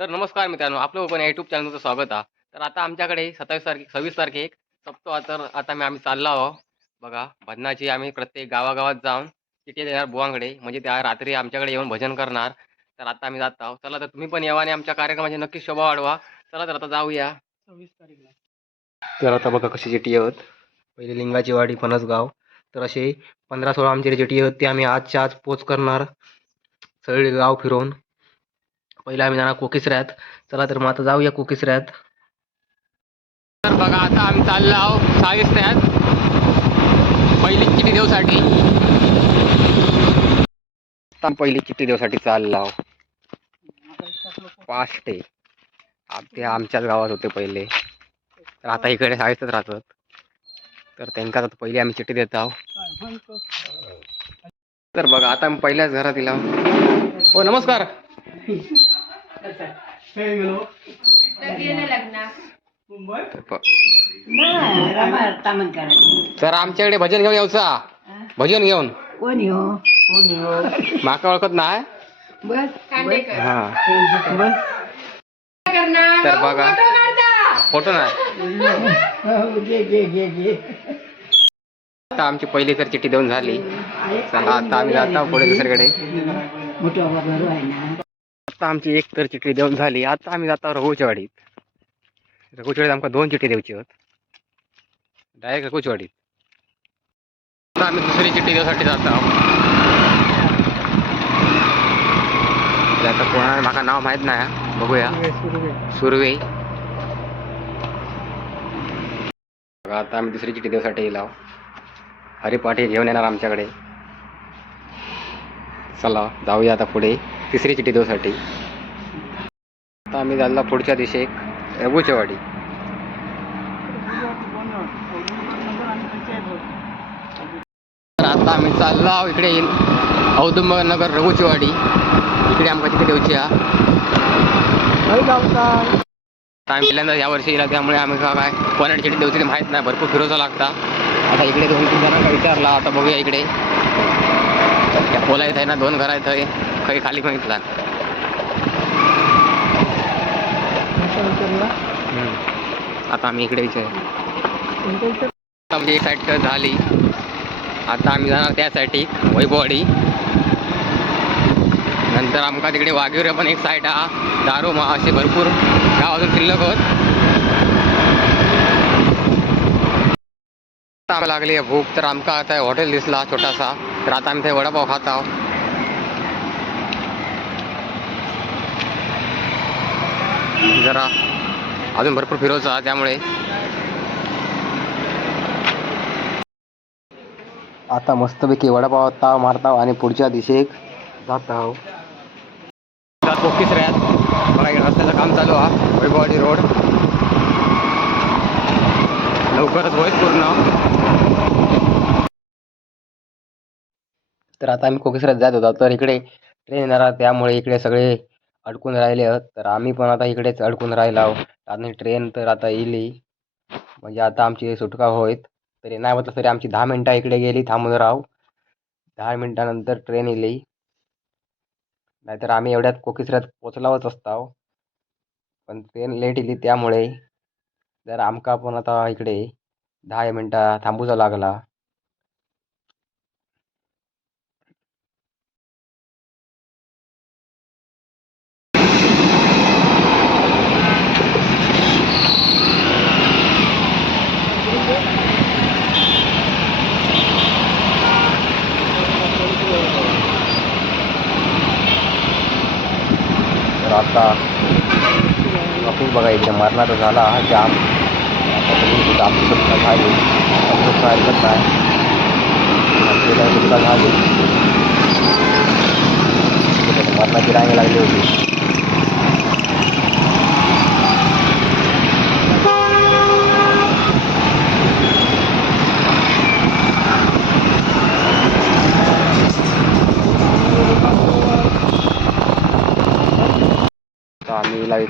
तर नमस्कार मित्रांनो आपलं पण युट्यूब चॅनलचं स्वागत आहे. तर आता आमच्याकडे सत्तावीस तारखे सव्वीस तारखेक सप्तो आहे तर आता मी आम्ही चाललो आहो बघा भजनाची आम्ही प्रत्येक गावागावात जाऊन चिठी देणार बुवांकडे म्हणजे त्या रात्री आमच्याकडे येऊन भजन करणार. तर आता आम्ही जात आहोत. चला तर तुम्ही पण यावा आणि आमच्या कार्यक्रमाची नक्की शोभा वाढवा. चला तर आता जाऊया. सव्वीस तारीखला. तर आता बघा कशी चिठी आहेत. पहिले लिंगाची वाडी फणसगाव तर असे पंधरा सोळा आमचे चिठी आहेत ते आम्ही आजच्या आज पोच करणार. सगळे गाव फिरवून. पहिला आम्ही जाणार कोकिसऱ्यात चला तर मग आता जाऊया कोकिसऱ्यात तर बघा आता आम्ही चाललो आहोत साविस्त्यात. पहिली किती देऊसाठी आता पहिली किती देऊसाठी चाललो आहो फास्ट आहे. ते आमच्याच गावात होते पहिले. तर आता इकडे साविस्तात राहतात. तर त्यांना आता पहिली आम्ही चिठ्ठी देत आहोत. तर बघा आता आम्ही पहिल्याच घरात दिला हो नमस्कार. तर तर आमच्याकडे भजन घेऊन यायचा भजन घेऊन. कोण हो माका ओळखत नाही. बस हा. तर बघा. फोटो नाही. घे घे घे घे आता आमची पहिली तर चिठ्ठी देऊन झाली. चला आता आम्ही जाता पुढे दुसरीकडे. मोठा बरोबर आहे ना आता आमची एक तर चिठ्ठी देऊन झाली. आता आम्ही जाता रघुचवाडीत. रघुचवाडीत आमकां आमका दोन चिठ्ठी देऊची होत. डायरेक्ट रघुचवाडीत. आता आम्ही दुसरी चिठ्ठी देऊसाठी जात आहोत. म्हणजे आता कोणाला माका नाव माहीत नाही हा. बघूया. सुरवे. बघा आता आम्ही दुसरी चिठ्ठी देऊसाठी येलो हरिपाठी घेऊन येणार आमच्याकडे. चला जाऊया आता पुढे. तिसरी चिठ्ठी देऊसाठी. आता आम्ही चालला पुढच्या दिशेक रघुचेवाडी. आता आम्ही चाललो आहोत इकडे औदुंबरनगर रघुचेवाडी. इकडे आमकां तिकडे देऊची हा. आम्ही पहिल्यांदा या वर्षी येला त्यामुळे आम्ही काय कोणाची चिठी देऊची ते माहीत नाही भरपूर फिरवचं लागता. आता इकडे दोन तीन जणांना विचारला आता बघूया इकडे. त्या आहे ना दोन घरा आहे. काही खाली मागितला आता आम्ही इकडे विचार. आमची एक साईड झाली. आता आम्ही जाणार त्यासाठी वैभववाडी. नंतर आमका तिकडे वाघेवर पण एक साईड हा. दारू मा असे भरपूर गाव अजून शिल्लक होत. आम्हाला लागली आहे भूक तर आमका आता हॉटेल दिसला छोटासा. तर आता आम्ही ते वडापाव खात आहोत. जरा अजून भरपूर फिरवचा त्यामुळे. आता मस्तपैकी वडापाव ताव मारताव आणि पुढच्या दिशेक जात आहो कोकीसऱ्यात बघा रस्त्याचं काम चालू आहे वैभववाडी रोड. लवकरच होईल पूर्ण. तर आता आम्ही कोकेसऱ्यात जात होता तर इकडे ट्रेन येणार त्यामुळे इकडे सगळे अडकून राहिले आहोत. तर आम्ही पण आता इकडेच अडकून राहिलो आहोत. आणि ट्रेन तर आता येईल म्हणजे आता आमची सुटका होईत तरी नाही म्हटलं तरी आमची दहा मिनटं इकडे गेली थांबून राहू. दहा मिनटानंतर ट्रेन येईल नाहीतर आम्ही एवढ्यात कोकिसऱ्यात पोचलावच असतो हो. पण ट्रेन लेट येली त्यामुळे. जर आमका पण आता इकडे दहा मिनटं थांबूचा लागला. तर आता ऑफिस बघा इकडे मरणाचा झाला हा जाम. आता तुम्ही तिथं आपली सुटका झाली सुटका नाही. आपल्याला झाली. मरणाची रांग लागली होती.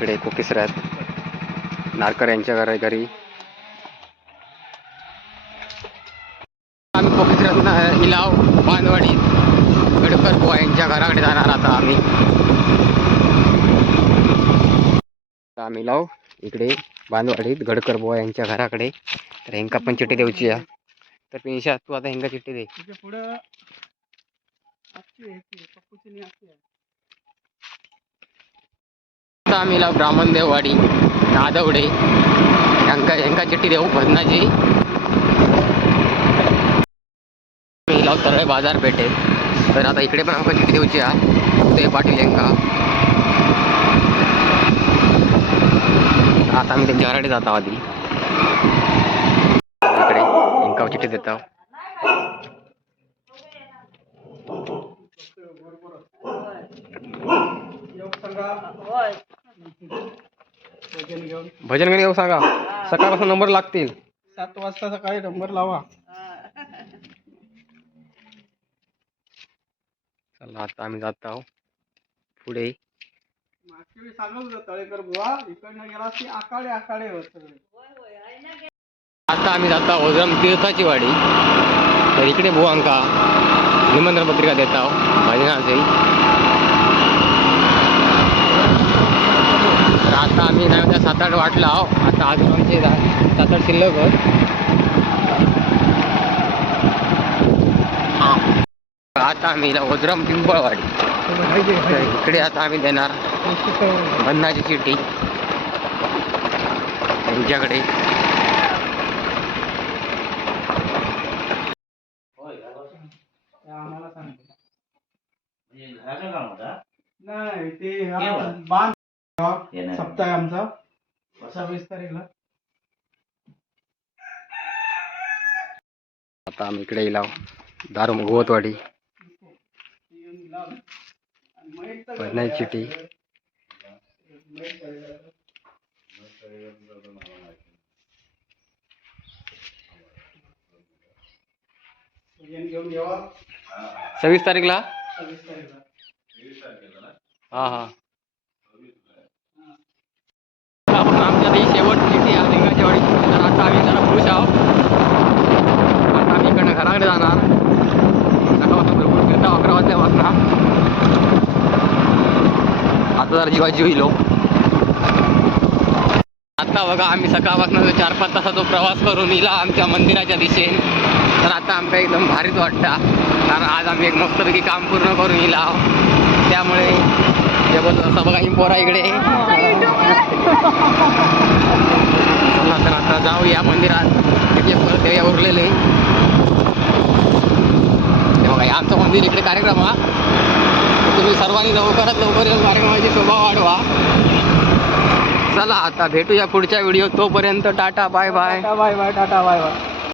इकडे कोकिसऱ्यात नारकर यांच्या घरा घरी. आम्ही कोकिसऱ्यात इलाव बांधवाडी गडकर बुवा यांच्या घराकडे जाणार आता आम्ही. आम्ही लाव इकडे बांधवाडीत गडकर बुवा यांच्या घराकडे. तर ह्यांका पण चिठ्ठी द्यायची आहे. तर पिंशा तू आता ह्यांका चिठ्ठी दे. पुढं आम्ही लाव ब्राह्मणदेववाडी नादवडे ह्यांका ह्यांका चिठ्ठी देऊ भजनाची. लाव तरळे बाजारपेठेत तर आता इकडे पण आमका चिठ्ठी द्यायची आहे. ते पाटील यांका. आता आम्ही त्यांच्या घराकडे जातो आधी. इकडे यांका चिठ्ठी देतो. भजन गाणे येऊ सांगा. सकाळपासून नंबर लागतील. सात वाजता सकाळी नंबर लावा. चला आता आम्ही जात आहोत. पुढे. मागच्या वेळी सांगत होता तळेकर बुवा इकडनं गेला की आकाडे आकाडे होत सगळे. आता आम्ही जात आहोत ओझरम तीर्थाची वाडी तर इकडे बुवांका निमंत्रण पत्रिका देत आहोत. भजनाचे तर आता आम्ही नाही उद्या सात आठ वाटला आहो. आता अजून आमचे सात आठ शिल्लक आहेत. आता आम्ही ओझरम पिंपळवाडी. इकडे आता आम्ही देणार बंधाची चिठ्ठी त्यांच्याकडे. आम्हाला सांगतो नाही ते हा बांध सप्ताह आहे आमचा. सव्वीस तारीखला. आता आम्ही इकडे येईल दारू गोवतवाडी तारीखला? सव्वीस तारीखला. हा हा आपण आमच्या ही शेवटची चिठ्ठी आहे लिंगाच्या वाडीची तर आता खुश आहोत आता आम्ही इकडनं घराकडे जाणार सकाळपासून भरपूर फिरता अकरा वाजल्यापासून आता जरा जीवाची होईल हो. आता बघा आम्ही सकाळपासून जो चार पाच तासाचा प्रवास करून इला आमच्या मंदिराच्या दिशेने। तर आता आमका एकदम भारीच वाटतं। कारण आज आम्ही एक मस्तपैकी काम पूर्ण करून इला आहोत. त्यामुळे जबरदस्त असा बघा ही पोरा इकडे. तर आता जाऊ या मंदिरात. तिथे परत या उरलेले. हे बघा आमचं मंदिर इकडे कार्यक्रम हा. तुम्ही सर्वांनी लवकरात लवकर येऊन कार्यक्रमाची शोभा वाढवा. चला आता भेटूया पुढच्या व्हिडिओ तोपर्यंत tata bye bye bye bye tata bye bye